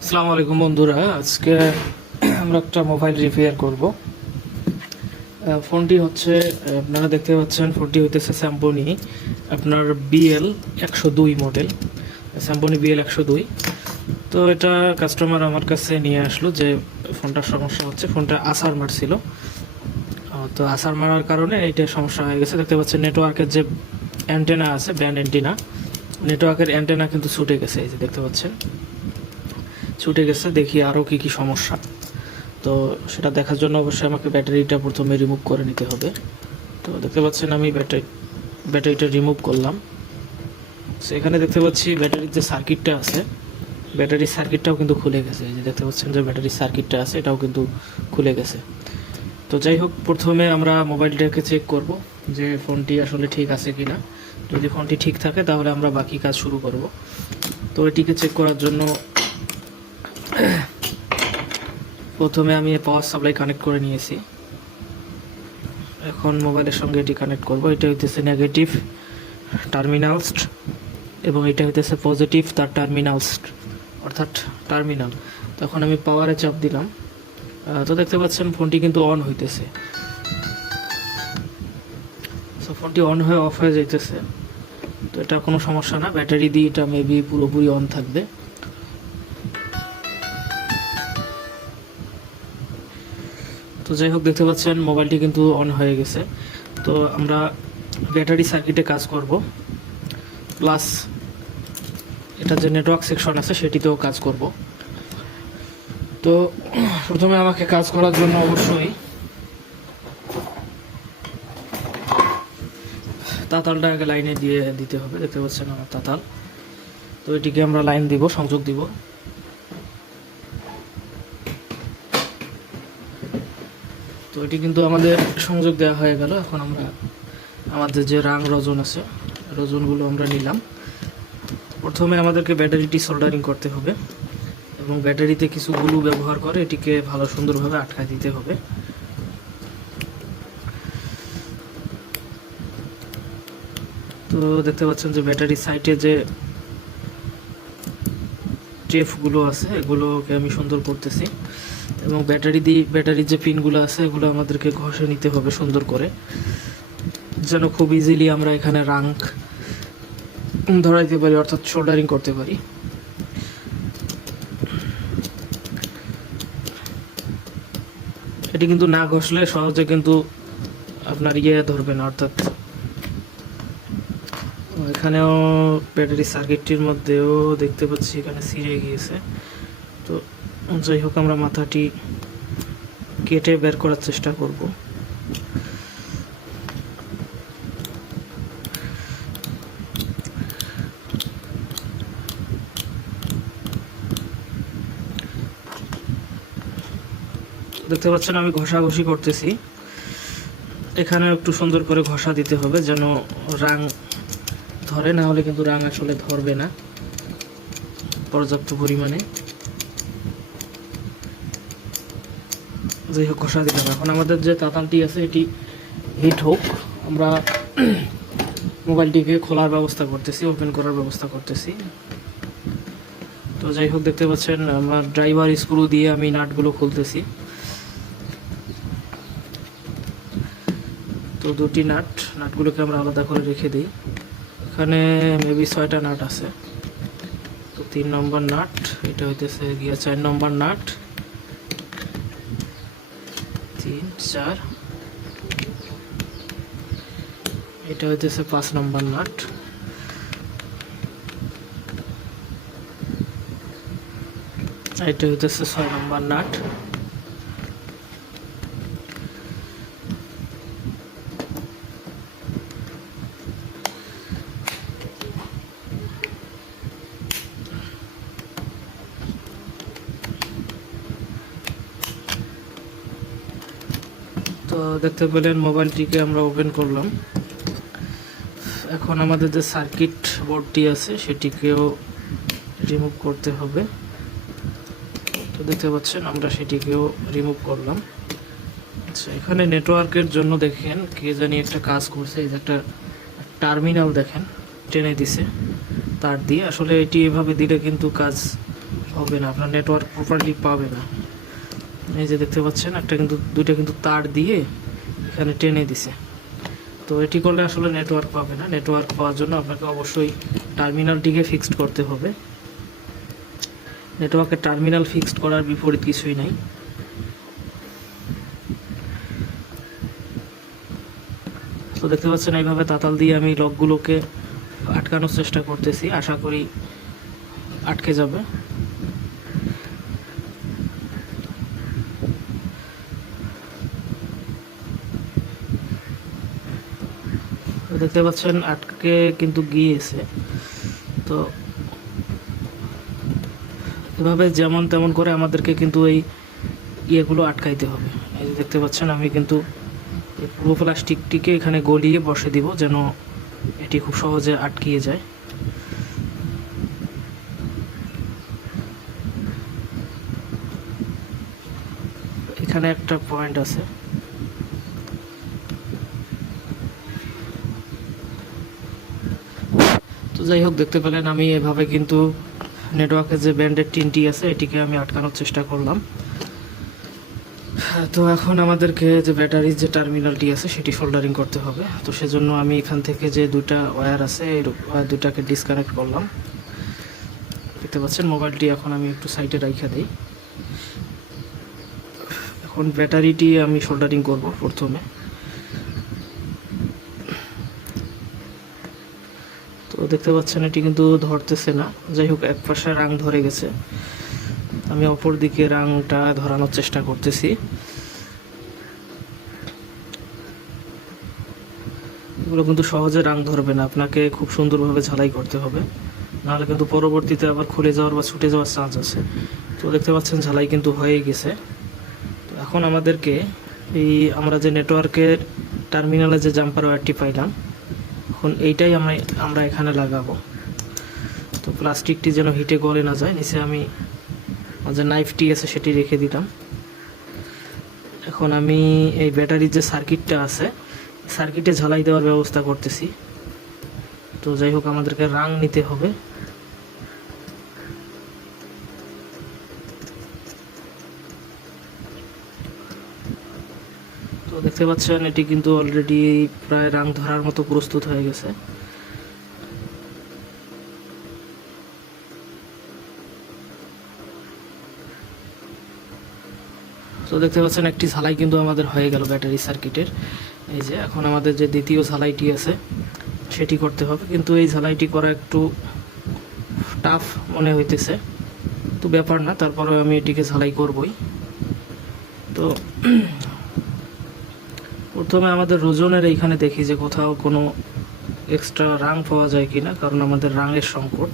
আসসালামু আলাইকুম বন্ধুরা, আজকে আমরা একটা মোবাইল রিপেয়ার করব। ফোনটি হচ্ছে আপনারা দেখতে পাচ্ছেন, ফোনটি হইতেছে স্যামসং আপনার BL102 মডেল, স্যামসং BL102। তো এটা কাস্টমার আমার কাছে নিয়ে আসলো যে ফোনটার সমস্যা হচ্ছে, ফোনটা আসার মারছিল। তো আসার মারার কারণে এইটা সমস্যা হয়ে গেছে। দেখতে পাচ্ছেন নেটওয়ার্কের যে অ্যান্টেনা আছে, ব্যান্ড অ্যান্টেনা, নেটওয়ার্কের অ্যান্টেনা কিন্তু ছুটে গেছে। এই যে দেখতে পাচ্ছেন ছুটে গেছে। দেখি আরও কি কি সমস্যা। তো সেটা দেখার জন্য অবশ্যই আমাকে ব্যাটারিটা প্রথমে রিমুভ করে নিতে হবে। তো দেখতে পাচ্ছেন আমি ব্যাটারিটা রিমুভ করলাম। সো এখানে দেখতে পাচ্ছি ব্যাটারির যে সার্কিটটা আছে, ব্যাটারির সার্কিটটাও কিন্তু খুলে গেছে। এই যে দেখতে পাচ্ছেন যে ব্যাটারির সার্কিটটা আছে, এটাও কিন্তু খুলে গেছে। তো যাই হোক, প্রথমে আমরা মোবাইলটাকে চেক করব যে ফোনটি আসলে ঠিক আছে কি না। যদি ফোনটি ঠিক থাকে তাহলে আমরা বাকি কাজ শুরু করব। তো এটিকে চেক করার জন্য প্রথমে আমি পাওয়ার সাপ্লাই কানেক্ট করে নিয়েছি। এখন মোবাইলের সঙ্গে এটি কানেক্ট করব। এটা হইতেছে নেগেটিভ টার্মিনালস এবং এটা হইতেছে পজিটিভ তার টার্মিনালস, অর্থাৎ টার্মিনাল। তখন আমি পাওয়ারে চাপ দিলাম। তো দেখতে পাচ্ছেন ফোনটি কিন্তু অন হইতেছে। সো ফোনটি অন হয়ে অফ হয়ে যাইতেছে। তো এটা কোনো সমস্যা না, ব্যাটারি দিয়ে এটা মেবি পুরোপুরি অন থাকবে। তো যাই হোক, দেখতে পাচ্ছেন মোবাইলটি কিন্তু অন হয়ে গেছে। তো আমরা ব্যাটারি সার্কিটে কাজ করব, প্লাস এটা যে নেটওয়ার্ক সেকশন আছে সেটিতেও কাজ করব। তো প্রথমে আমাকে কাজ করার জন্য অবশ্যই তাতালটা আগে লাইনে দিয়ে দিতে হবে। দেখতে পাচ্ছেন আমার তাতাল। তো এটিকে আমরা লাইন দিব, সংযোগ দিব। তো এটি কিন্তু আমাদের সংযোগ দেওয়া হয়ে গেল। এখন আমরা আমাদের যে রাং রজন আছে, রজনগুলো আমরা নিলাম। প্রথমে আমাদেরকে ব্যাটারিটি সোল্ডারিং করতে হবে এবং ব্যাটারিতে কিছু গ্লু ব্যবহার করে এটিকে ভালো সুন্দরভাবে আটকায় দিতে হবে। তো দেখতে পাচ্ছেন যে ব্যাটারি সাইডে যে টেপগুলো আছে এগুলোকে আমি সুন্দর করতেছি এবং ব্যাটারির যে পিনগুলো আছে এগুলো আমাদেরকে ঘষে নিতে হবে সুন্দর করে, যেন খুব ইজিলি আমরা এখানে রাং ধরাইতে পারি, অর্থাৎ সোল্ডারিং করতে পারি। এটি কিন্তু না ঘষলে সহজে কিন্তু আপনার ধরবে না, অর্থাৎ এখানেও ব্যাটারি সার্কিটটির মধ্যেও দেখতে পাচ্ছি এখানে ছিঁড়ে গিয়েছে। তো যাই হোক, আমরা মাথাটি কেটে বের করার চেষ্টা করব। দেখতে পাচ্ছেন আমি ঘষাঘষি করতেছি। এখানে একটু সুন্দর করে ঘষা দিতে হবে যেন রাং ধরে, না হলে কিন্তু রাং আসলে ধরবে না পর্যাপ্ত পরিমাণে। যাই হোক, ঘষা দিলাম। এখন আমাদের যে তাতালটি আছে এটি হিট হোক, আমরা মোবাইলটিকে খোলার ব্যবস্থা করতেছি, ওপেন করার ব্যবস্থা করতেছি। তো যাই হোক, দেখতে পাচ্ছেন আমার ড্রাইভার স্ক্রু দিয়ে আমি নাটগুলো খুলতেছি। তো দুটি নাটগুলোকে আমরা আলাদা করে রেখে দিই। এখানে মেবি 6টা নাট আছে। তো 3 নম্বর নাট, এটা হইতেছে গিয়া 4 নম্বর নাট, 3 4, এটা হইতেছে 5 নম্বর নাট, এটা হইতেছে 6 নম্বর নাট। তো দেখতে পেলেন মোবাইলটিকে আমরা ওপেন করলাম। এখন আমাদের যে সার্কিট বোর্ডটি আছে সেটিকেও রিমুভ করতে হবে। তো দেখতে পাচ্ছেন আমরা সেটিকেও রিমুভ করলাম। আচ্ছা, এখানে নেটওয়ার্কের জন্য দেখেন কে জানি একটা কাজ করছে। এই যে একটা টার্মিনাল দেখেন টেনে দিছে তার দিয়ে। আসলে এটি এভাবে দিলে কিন্তু কাজ হবে না, আপনার নেটওয়ার্ক প্রপারলি পাবে না। এই যে দেখতে পাচ্ছেন একটা কিন্তু দুইটা কিন্তু তার দিয়ে এখানে টেনে দিছে। তো এটি করলে আসলে নেটওয়ার্ক পাবে না। নেটওয়ার্ক পাওয়ার জন্য আপনাকে অবশ্যই টার্মিনালটিকে ফিক্সড করতে হবে। নেটওয়ার্কের টার্মিনাল ফিক্সড করার বিপরীত কিছুই নাই। তো দেখতে পাচ্ছেন এইভাবে তাতাল দিয়ে আমি লকগুলোকে আটকানোর চেষ্টা করতেছি, আশা করি আটকে যাবে। দেখতে পাচ্ছেন আটকে কিন্তু গিয়েছে। তো এভাবে যেমন তেমন করে আমাদেরকে কিন্তু এই ইয়েগুলো আটকাইতে হবে। এই যে দেখতে পাচ্ছেন আমি কিন্তু পুরো প্লাস্টিকটিকে এখানে গলিয়ে বসে দিব যেন এটি খুব সহজে আটকিয়ে যায়। এখানে একটা পয়েন্ট আছে, তো যাই হোক দেখতে পেলেন আমি এভাবে কিন্তু নেটওয়ার্কের যে ব্যান্ডের টিনটি আছে এটিকে আমি আটকানোর চেষ্টা করলাম। তো এখন আমাদেরকে যে ব্যাটারির যে টার্মিনালটি আছে সেটি সোল্ডারিং করতে হবে। তো সেজন্য আমি এখান থেকে যে দুইটা ওয়্যার আছে এই ওয়্যার দুটাকে ডিসকানেক্ট করলাম। দেখতে পাচ্ছেন মোবাইলটি এখন আমি একটু সাইডে রাইখা দিই। এখন ব্যাটারিটি আমি সোল্ডারিং করব প্রথমে। তো দেখতে পাচ্ছেন এটি কিন্তু ধরতেছে না। যাই হোক এক পাশে রাং ধরে গেছে, আমি অপর দিকে রাংটা ধরানোর চেষ্টা করতেছি। এগুলো কিন্তু সহজে রাং ধরবে না, আপনাকে খুব সুন্দরভাবে ঝালাই করতে হবে, নাহলে কিন্তু পরবর্তীতে আবার খুলে যাওয়ার বা ছুটে যাওয়ার চান্স আছে। তো দেখতে পাচ্ছেন ঝালাই কিন্তু হয়ে গেছে। তো এখন আমাদেরকে এই আমরা যে নেটওয়ার্কের টার্মিনালে যে জাম্পার ওয়্যারটি পাইলাম এখন এইটাই আমরা এখানে লাগাবো। তো প্লাস্টিকটি যেন হিটে গলে না যায়, নিচে আমি যে নাইফটি আছে সেটি রেখে দিলাম। এখন আমি এই ব্যাটারির যে সার্কিটটা আছে সার্কিটে ঝালাই দেওয়ার ব্যবস্থা করতেছি। তো যাই হোক আমাদেরকে রাং নিতে হবে। তো দেখতে পাচ্ছেন এটি কিন্তু অলরেডি প্রায় রাং ধরার মতো প্রস্তুত হয়ে গেছে। তো দেখতে পাচ্ছেন একটি ঝালাই কিন্তু আমাদের হয়ে গেল ব্যাটারি সার্কিটের। এই যে এখন আমাদের যে দ্বিতীয় ঝালাইটি আছে সেটি করতে হবে, কিন্তু এই ঝালাইটি করা একটু টাফ মনে হইতেছে। তো ব্যাপার না, তারপরে আমি এটিকে ঝালাই করবই। তো প্রথমে আমাদের রোজনের এইখানে দেখি যে কোথাও কোনো এক্সট্রা রাং পাওয়া যায় কিনা, কারণ আমাদের রাঙের সংকট।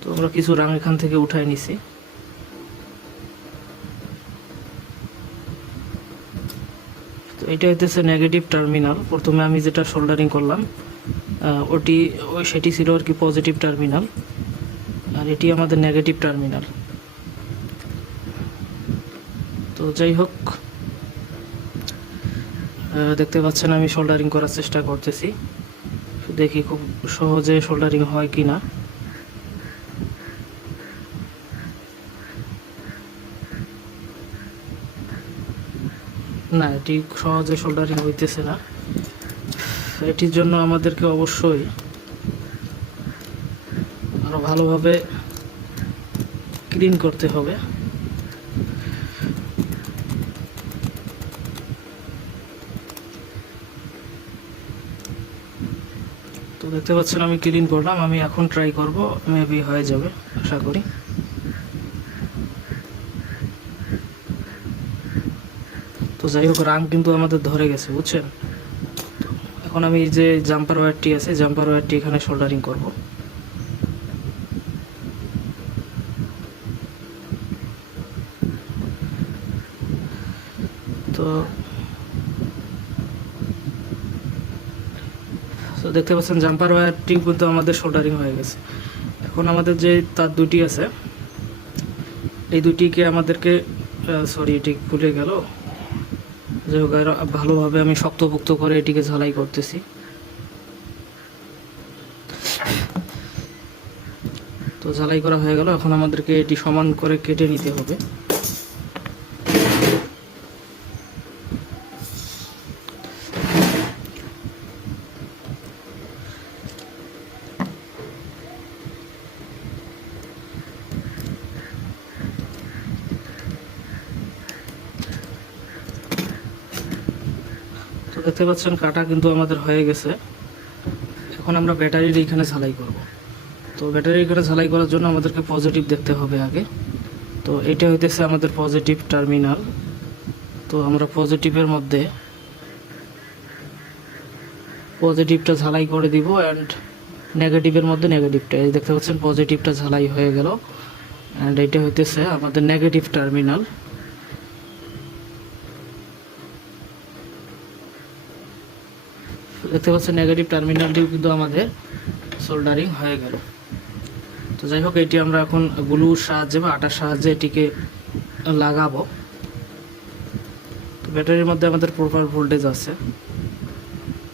তো আমরা কিছু রাং এখান থেকে উঠাই নিছি। তো এটা হইতেছে নেগেটিভ টার্মিনাল। প্রথমে আমি যেটা সোল্ডারিং করলাম সেটি ছিল আর কি পজিটিভ টার্মিনাল, আর এটি আমাদের নেগেটিভ টার্মিনাল। তো যাই হোক দেখতে পাচ্ছেন আমি সোল্ডারিং করার চেষ্টা করতেছি, দেখি খুব সহজে সোল্ডারিং হয় কি না। না, এটি সহজে সোল্ডারিং হইতেছে না। এটির জন্য আমাদেরকে অবশ্যই আরো ভালোভাবে ক্লিন করতে হবে। তো দেখতে পাচ্ছেন আমি ক্লিন করলাম, আমি এখন ট্রাই করব, মেবি হয়ে যাবে আশা করি। তো যাই হোক রাং কিন্তু আমাদের ধরে গেছে, বুঝছেন। এখন আমি যে জাম্পার ওয়্যারটি আছে জাম্পার ওয়্যারটি এখানে সোল্ডারিং করব। তো দেখতে পাচ্ছেন জাম্পার ওয়্যারটি কিন্তু আমাদের সোল্ডারিং হয়ে গেছে। এখন আমাদের যে তার দুটি আছে এই দুটিকে আমাদেরকে সরি এটি খুলে গেল। যাই হোক ভালোভাবে আমি শক্তপোক্ত করে এটিকে ঝালাই করতেছি। তো তো ঝালাই করা হয়ে গেল, এখন আমাদেরকে এটি সমান করে কেটে নিতে হবে। তো দেখতে পাচ্ছেন কাটা কিন্তু আমাদের হয়ে গেছে। এখন আমরা ব্যাটারির এইখানে ঝালাই করব। তো ব্যাটারি এখানে ঝালাই করার জন্য আমাদেরকে পজিটিভ দেখতে হবে আগে। তো এটা হইতেছে আমাদের পজিটিভ টার্মিনাল। তো আমরা পজিটিভের মধ্যে পজিটিভটা ঝালাই করে দিব অ্যান্ড নেগেটিভের মধ্যে নেগেটিভটা, এই দেখতে পাচ্ছেন পজিটিভটা ঝালাই হয়ে গেল অ্যান্ড এটা হইতেছে আমাদের নেগেটিভ টার্মিনাল। দেখতে পাচ্ছেন নেগেটিভ টার্মিনালটিও কিন্তু আমাদের সোল্ডারিং হয়ে গেল। তো যাই হোক, এটি আমরা এখন গ্লুর সাহায্যে বা আটার সাহায্যে এটিকে লাগাবো। তো ব্যাটারির মধ্যে আমাদের প্রপার ভোল্টেজ আছে,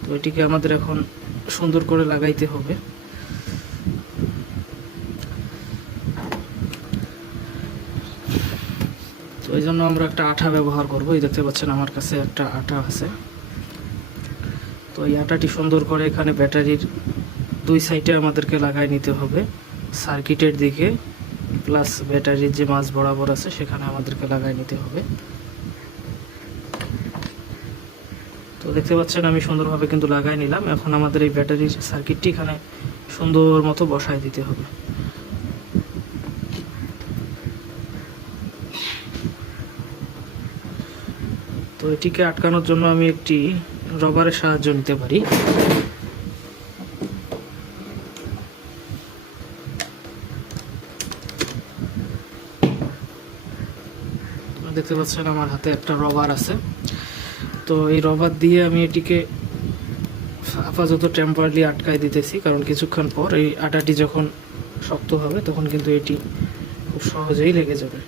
তো এটিকে আমাদের এখন সুন্দর করে লাগাইতে হবে। তো এই জন্য আমরা একটা আঠা ব্যবহার করব। এই দেখতে পাচ্ছেন আমার কাছে একটা আঠা আছে। তো এই আটাটি সুন্দর করে এখানে ব্যাটারির দুই সাইডে আমাদেরকে লাগাই নিতে হবে, সার্কিটের দিকে প্লাস ব্যাটারির যে মাঝ বরাবর আছে সেখানে আমাদেরকে লাগাই নিতে হবে। তো দেখতে পাচ্ছেন আমি সুন্দরভাবে কিন্তু লাগাই নিলাম। এখন আমাদের এই ব্যাটারির সার্কিটটি এখানে সুন্দর মতো বসায় দিতে হবে। তো এটিকে আটকানোর জন্য আমি একটি রবারের সাহায্য নিতে পারি। দেখতে পাচ্ছেন আমার হাতে একটা রবার আছে। তো এই রবার দিয়ে আমি এটিকে আপাতত টেম্পারারি আটকাই দিতেছি, কারণ কিছুক্ষণ পর এই আটাটি যখন শক্ত হবে তখন কিন্তু এটি খুব সহজেই লেগে যাবে।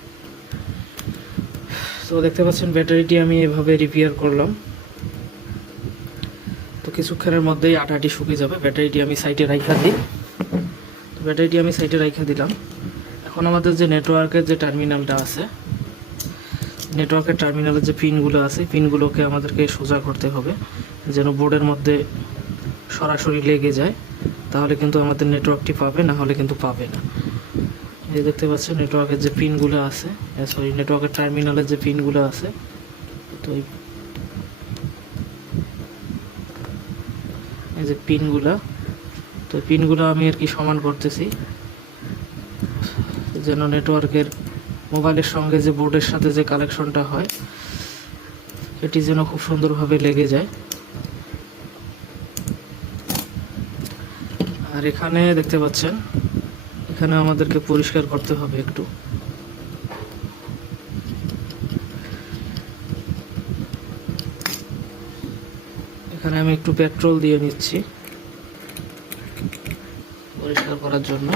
তো দেখতে পাচ্ছেন ব্যাটারিটি আমি এভাবে রিপেয়ার করলাম। তো কিছুক্ষণের মধ্যেই আটাটি শুকিয়ে যাবে। ব্যাটারিটি আমি সাইডে রাখা দিই। তো ব্যাটারিটি আমি সাইডে রাখা দিলাম। এখন আমাদের যে নেটওয়ার্কের যে টার্মিনালটা আছে, নেটওয়ার্কের টার্মিনালের যে পিনগুলো আছে, পিনগুলোকে আমাদেরকে সোজা করতে হবে যেন বোর্ডের মধ্যে সরাসরি লেগে যায়, তাহলে কিন্তু আমাদের নেটওয়ার্কটি পাবে, না হলে কিন্তু পাবে না। এই দেখতে পাচ্ছেন নেটওয়ার্কের যে পিনগুলো আছে, নেটওয়ার্কের টার্মিনালের যে পিনগুলো আছে, তো এই যে পিনগুলো, তো পিনগুলো আমি আর কি সমান করতেছি যেন নেটওয়ার্কের মোবাইলের সঙ্গে যে বোর্ডের সাথে যে কানেকশনটা হয় এটি যেন খুব সুন্দরভাবে লেগে যায়। আর এখানে দেখতে পাচ্ছেন এখানে আমাদেরকে পরিষ্কার করতে হবে একটু। এখানে আমি একটু পেট্রোল দিয়ে নিচ্ছি পরিষ্কার করার জন্য।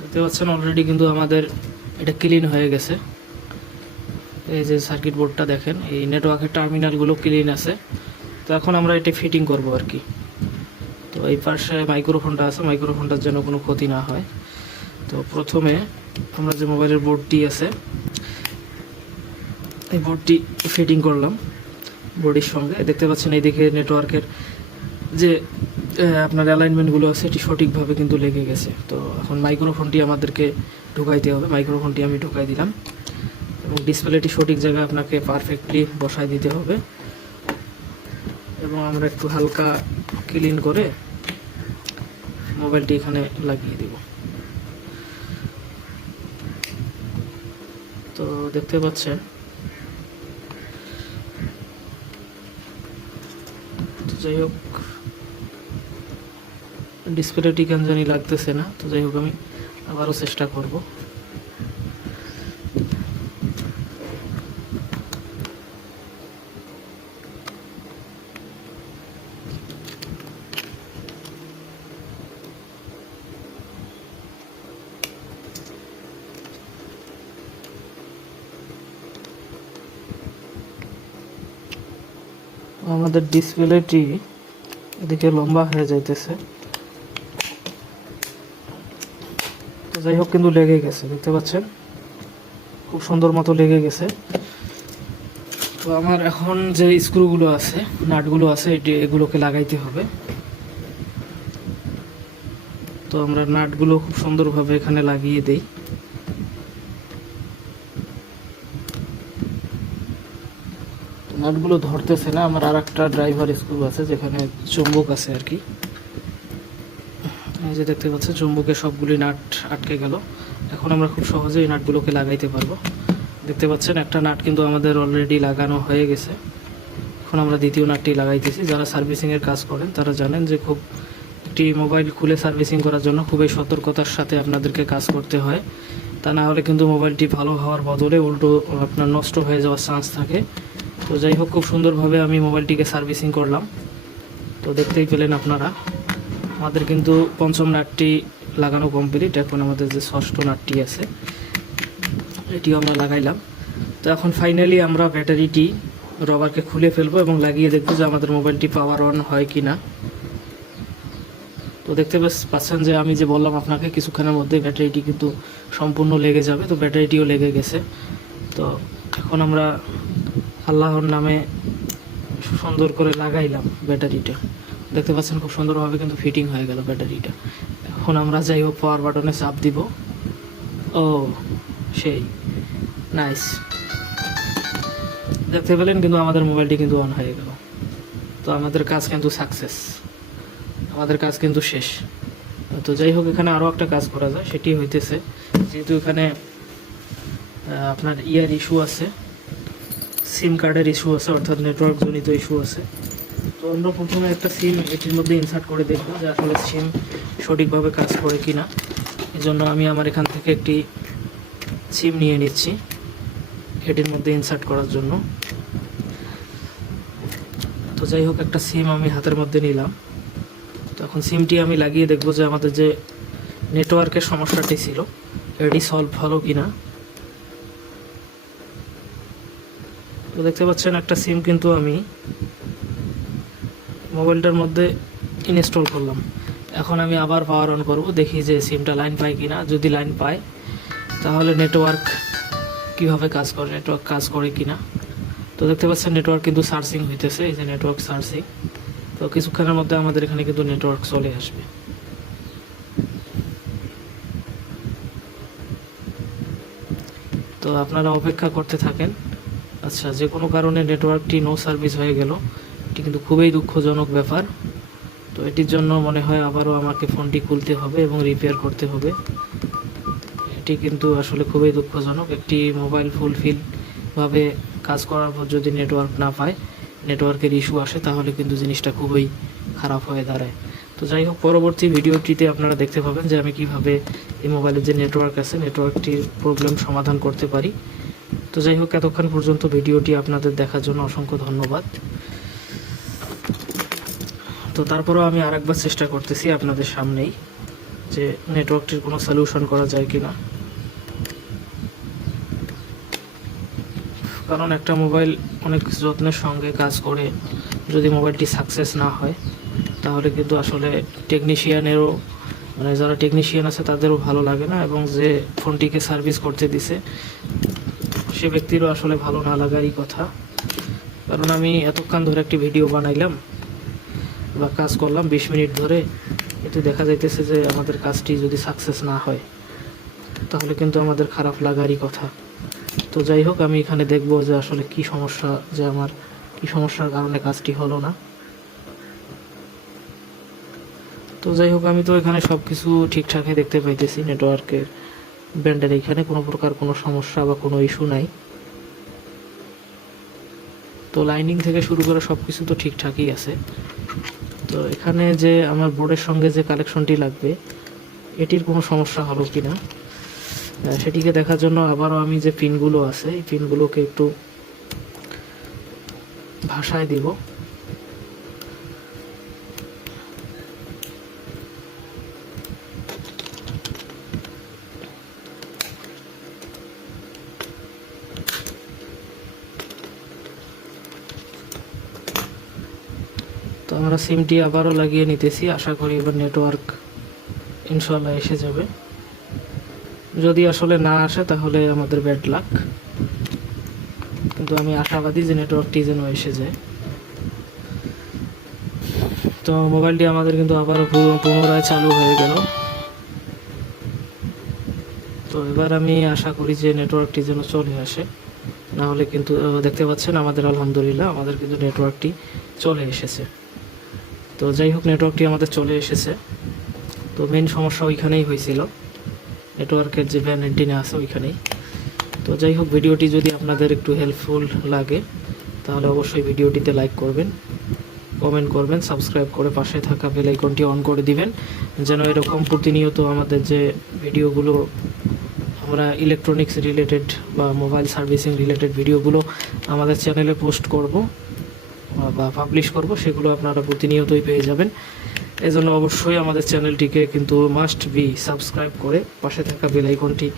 দেখতে পাচ্ছেন অলরেডি কিন্তু আমাদের এটা ক্লিন হয়ে গেছে। এই যে সার্কিট বোর্ডটা দেখেন, এই নেটওয়ার্কের টার্মিনালগুলো ক্লিন আছে। তো এখন আমরা এটা ফিটিং করব আর কি। তো এই পাশে মাইক্রোফোনটা আছে, মাইক্রোফোনটার যেন কোনো ক্ষতি না হয়। তো প্রথমে আমরা যে মোবাইলের বোর্ডটি আছে এই বোর্ডটি ফিটিং করলাম বোর্ডের সঙ্গে। দেখতে পাচ্ছেন এইদিকে নেটওয়ার্কের যে আপনার অ্যালাইনমেন্টগুলো আছে এটি সঠিকভাবে কিন্তু লেগে গেছে। তো এখন মাইক্রোফোনটি আমাদেরকে ঢুকাইতে হবে। মাইক্রোফোনটি আমি ঢুকাই দিলাম এবং ডিসপ্লেটি সঠিক জায়গায় আপনাকে পারফেক্টলি বসায় দিতে হবে এবং আমরা একটু হালকা ক্লিন করে মোবাইলটি এখানে লাগিয়ে দিব। তো দেখতে পাচ্ছেন তো যাই হোক ডিসপ্লেটি কেন জানি লাগতেছে না। তো যাই হোক আমি আবারও চেষ্টা করব। আমাদের ডিসপ্লেটি এদিকে লম্বা হয়ে যাইতেছে। তো যাই হোক, কিন্তু লেগে গেছে, দেখতে পাচ্ছেন খুব সুন্দর মতো লেগে গেছে। তো আমার এখন যে স্ক্রুগুলো আছে, নাটগুলো আছে, এগুলোকে লাগাইতে হবে। তো আমরা নাটগুলো খুব সুন্দরভাবে এখানে লাগিয়ে দেই। নাটগুলো ধরতেছে না, আমার আর একটা ড্রাইভার স্ক্রু আছে যেখানে চুম্বক আছে আর কি। এই যে দেখতে পাচ্ছেন চুম্বকে সবগুলি নাট আটকে গেল। এখন আমরা খুব সহজে এই নাটগুলোকে লাগাইতে পারবো। দেখতে পাচ্ছেন একটা নাট কিন্তু আমাদের অলরেডি লাগানো হয়ে গেছে। এখন আমরা দ্বিতীয় নাটটি লাগাইতেছি। যারা সার্ভিসিংয়ের কাজ করেন তারা জানেন যে খুব একটি মোবাইল খুলে সার্ভিসিং করার জন্য খুবই সতর্কতার সাথে আপনাদেরকে কাজ করতে হয়। তা না হলে কিন্তু মোবাইলটি ভালো হওয়ার বদলে উল্টো আপনার নষ্ট হয়ে যাওয়ার চান্স থাকে। তো যাই হোক, খুব সুন্দরভাবে আমি মোবাইলটিকে সার্ভিসিং করলাম। তো দেখতেই পেলেন আপনারা, আমাদের কিন্তু পঞ্চম নাটটি লাগানো কমপ্লিট। এখন আমাদের যে ষষ্ঠ নাটটি আছে এটিও আমরা লাগাইলাম। তো এখন ফাইনালি আমরা ব্যাটারিটি রবারকে খুলে ফেলবো এবং লাগিয়ে দেখবো যে আমাদের মোবাইলটি পাওয়ার অন হয় কি না। তো দেখতে পাচ্ছেন যে আমি যে বললাম আপনাকে কিছুক্ষণের মধ্যে ব্যাটারিটি কিন্তু সম্পূর্ণ লেগে যাবে। তো ব্যাটারিটিও লেগে গেছে। তো এখন আমরা আল্লাহর নামে সুন্দর করে লাগাইলাম ব্যাটারিটা। দেখতে পাচ্ছেন খুব সুন্দরভাবে কিন্তু ফিটিং হয়ে গেল ব্যাটারিটা। এখন আমরা যাই হোক পাওয়ার বাটনে চাপ দিব। ও সেই নাইস, দেখতে পেলেন কিন্তু আমাদের মোবাইলটি কিন্তু অন হয়ে গেল। তো আমাদের কাজ কিন্তু সাকসেস, আমাদের কাজ কিন্তু শেষ। তো যাই হোক, এখানে আরও একটা কাজ করা যায়, সেটি হইতেছে যেহেতু এখানে আপনার ইয়ার ইস্যু আছে, সিম কার্ডের ইস্যু আছে, অর্থাৎ নেটওয়ার্ক জনিত ইস্যু আছে। তো আমরা প্রথমে একটা সিম এটির মধ্যে ইনসার্ট করে দেখব যে আসলে সিম সঠিকভাবে কাজ করে কি না। এই জন্য আমি আমার এখান থেকে একটি সিম নিয়ে নিচ্ছি এটির মধ্যে ইনসার্ট করার জন্য। তো যাই হোক, একটা সিম আমি হাতের মধ্যে নিলাম। তো এখন সিমটি আমি লাগিয়ে দেখব যে আমাদের যে নেটওয়ার্কের সমস্যাটি ছিল এটি সলভ হলো কি না। তো দেখতে পাচ্ছেন একটা সিম কিন্তু আমি মোবাইলটার মধ্যে ইনস্টল করলাম। এখন আমি আবার পাওয়ার অন করব, দেখি যে সিমটা লাইন পায় কিনা। যদি লাইন পায় তাহলে নেটওয়ার্ক কিভাবে কাজ করে, নেটওয়ার্ক কাজ করে কিনা। তো দেখতে পাচ্ছেন নেটওয়ার্ক কিন্তু সার্চিং হইতেছে, এই যে নেটওয়ার্ক সার্চিং। তো কিছুক্ষণের মধ্যে আমাদের এখানে কিন্তু নেটওয়ার্ক চলে আসবে। তো আপনারা অপেক্ষা করতে থাকেন। আচ্ছা, যে কোনো কারণে নেটওয়ার্কটি নো সার্ভিস হয়ে গেল, এটি কিন্তু খুবই দুঃখজনক ব্যাপার। তো এটির জন্য মনে হয় আবারও আমাকে ফোনটি খুলতে হবে এবং রিপেয়ার করতে হবে। এটি কিন্তু আসলে খুবই দুঃখজনক। একটি মোবাইল ফুলফিলভাবে কাজ করার পর যদি নেটওয়ার্ক না পায়, নেটওয়ার্কের ইস্যু আসে, তাহলে কিন্তু জিনিসটা খুবই খারাপ হয়ে দাঁড়ায়। তো যাই হোক, পরবর্তী ভিডিওটিতে আপনারা দেখতে পাবেন যে আমি কিভাবে এই মোবাইলের যে নেটওয়ার্ক আছে নেটওয়ার্কটির প্রবলেম সমাধান করতে পারি। তো যাই হোক, এতক্ষণ পর্যন্ত ভিডিওটি আপনাদের দেখার জন্য অসংখ্য ধন্যবাদ। তো তারপরেও আমি আরেকবার চেষ্টা করতেছি আপনাদের সামনেই যে নেটওয়ার্কটির কোনো সলিউশন করা যায় কি না। কারণ একটা মোবাইল অনেক যত্নের সঙ্গে কাজ করে যদি মোবাইলটি সাকসেস না হয়, তাহলে কিন্তু আসলে টেকনিশিয়ানেরও, মানে যারা টেকনিশিয়ান আছে তাদেরও ভালো লাগে না, এবং যে ফোনটিকে সার্ভিস করতে দিছে সে ব্যক্তিরও আসলে ভালো না লাগারই কথা। কারণ আমি এতক্ষণ ধরে একটি ভিডিও বানাইলাম বা কাজ করলাম 20 মিনিট ধরে, এতে দেখা যাইতেছে যে আমাদের কাজটি যদি সাকসেস না হয় তাহলে কিন্তু আমাদের খারাপ লাগারই কথা। তো যাই হোক, আমি এখানে দেখব যে আসলে কি সমস্যা, যে আমার কি সমস্যার কারণে কাজটি হলো না। তো যাই হোক, আমি তো এখানে সব কিছু ঠিকঠাকই দেখতে পাইতেছি। নেটওয়ার্কের ব্যান্ডের এখানে কোনো প্রকার কোনো সমস্যা বা কোনো ইস্যু নাই। তো লাইনিং থেকে শুরু করে সব কিছু তো ঠিকঠাকই আছে। তো এখানে যে আমার বোর্ডের সঙ্গে যে কানেকশনটি লাগবে এটির কোনো সমস্যা হলো কি না সেটিকে দেখার জন্য আবারও আমি যে পিনগুলো আছে এই পিনগুলোকে একটু ভাষায় দিব। তো আমরা সিমটি আবারও লাগিয়ে নিতেছি, আশা করি এবার নেটওয়ার্ক ইনশাল্লাহ এসে যাবে। যদি আসলে না আসে তাহলে আমাদের ব্যাড লাক, কিন্তু আমি আশাবাদী যে নেটওয়ার্কটি যেন এসে যায়। তো মোবাইলটি আমাদের কিন্তু আবারও পুনরায় চালু হয়ে গেল। তো এবার আমি আশা করি যে নেটওয়ার্কটি যেন চলে আসে, না হলে কিন্তু দেখতে পাচ্ছেন আমাদের আলহামদুলিল্লাহ আমাদের কিন্তু নেটওয়ার্কটি চলে এসেছে। তো যাই হোক, নেটওয়ার্কটি আমাদের চলে এসেছে। তো মেন সমস্যা ওইখানেই হয়েছিল, নেটওয়ার্কের যে ভ্যান অ্যান্টেনা আছে ওইখানেই। তো যাই হোক, ভিডিওটি যদি আপনাদের একটু হেল্পফুল লাগে তাহলে অবশ্যই ভিডিওটিতে লাইক করবেন, কমেন্ট করবেন, সাবস্ক্রাইব করে পাশে থাকা বেল আইকনটি অন করে দিবেন, যেন এরকম প্রতিনিয়ত আমাদের যে ভিডিওগুলো আমরা ইলেকট্রনিক্স রিলেটেড বা মোবাইল সার্ভিসিং রিলেটেড ভিডিওগুলো আমাদের চ্যানেলে পোস্ট করব বা পাবলিশ করব, সেগুলো আপনারা প্রতিনিয়তই পেয়ে যাবেন। এজন্য অবশ্যই আমাদের চ্যানেলটিকে কিন্তু মাস্ট বি সাবস্ক্রাইব করে পাশে থাকা বেল আইকনটি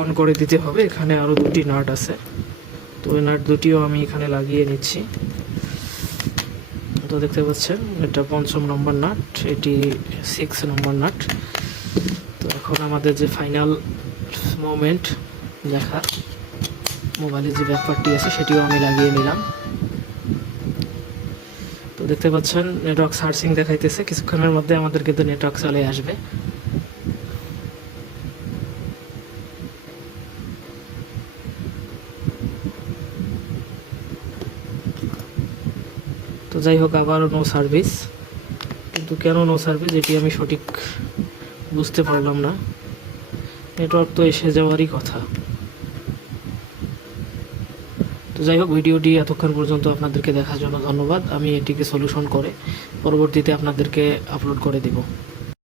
অন করে দিতে হবে। এখানে আরও দুটি নাট আছে, তো ওই নাট দুটিও আমি এখানে লাগিয়ে নিচ্ছি। তো দেখতে পাচ্ছেন এটা 5ম নম্বর নাট, এটি 6 নম্বর নাট। তো এখন আমাদের যে ফাইনাল মোমেন্ট দেখার মোবাইলের যে ব্যাপারটি আছে সেটিও আমি লাগিয়ে নিলাম। তো দেখতে পাচ্ছেন নেটওয়ার্ক সার্চিং দেখাইতেছে, কিছুক্ষণের মধ্যে আমাদের কিন্তু নেটওয়ার্ক চলে আসবে। তো যাই হোক, আবারও নো সার্ভিস, কিন্তু কেন নো সার্ভিস এটি আমি সঠিক বুঝতে পারলাম না। নেটওয়ার্ক তো এসে যাওয়ারই কথা। তো যাই হোক, ভিডিওটি এতক্ষণ পর্যন্ত আপনাদেরকে দেখার জন্য ধন্যবাদ। আমি এটিকে সলিউশন করে পরবর্তীতে আপনাদেরকে আপলোড করে দেব।